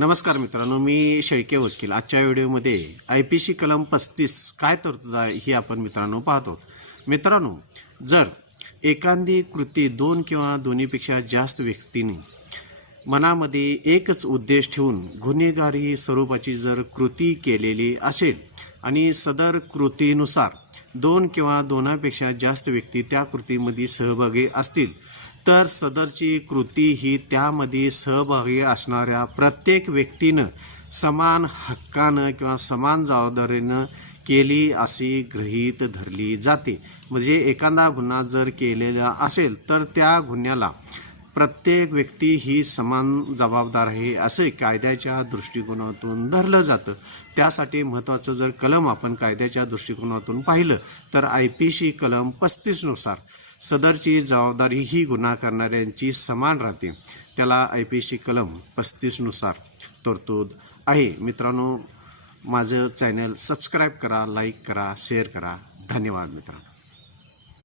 नमस्कार मित्रांनो, मी शेळके वकील. आजच्या व्हिडिओमध्ये IPC कलम 35 काय तरतूद आहे ही आपण मित्रांनो पाहतो. मित्रांनो, जर एखादी कृती दोन किंवा दोन्हीपेक्षा जास्त व्यक्तींनी मनामध्ये एकच उद्देश ठेवून गुन्हेगारी स्वरूपाची जर कृती केलेली असेल आणि सदर कृतीनुसार दोन किंवा दोनापेक्षा जास्त व्यक्ती त्या कृतीमध्ये सहभागी असतील तर सदरची कृती ही त्यामध्ये सहभागी असणाऱ्या प्रत्येक व्यक्तीनं समान हक्कानं किंवा समान जबाबदारीनं केली अशी गृहीत धरली जाते. म्हणजे एखादा गुन्हा जर केलेला असेल तर त्या गुन्ह्याला प्रत्येक व्यक्ती ही समान जबाबदार आहे असे कायद्याच्या दृष्टिकोनातून धरलं जातं. त्यासाठी महत्त्वाचं जर कलम आपण कायद्याच्या दृष्टिकोनातून पाहिलं तर IPC कलम 35 नुसार सदरची जबाबदारी ही गुन्हा करणाऱ्यांची समान राहते. त्याला IPC कलम 35 नुसार तरतूद आहे. मित्रांनो, माझं चॅनल सबस्क्राईब करा, लाईक करा, शेअर करा. धन्यवाद मित्रांनो.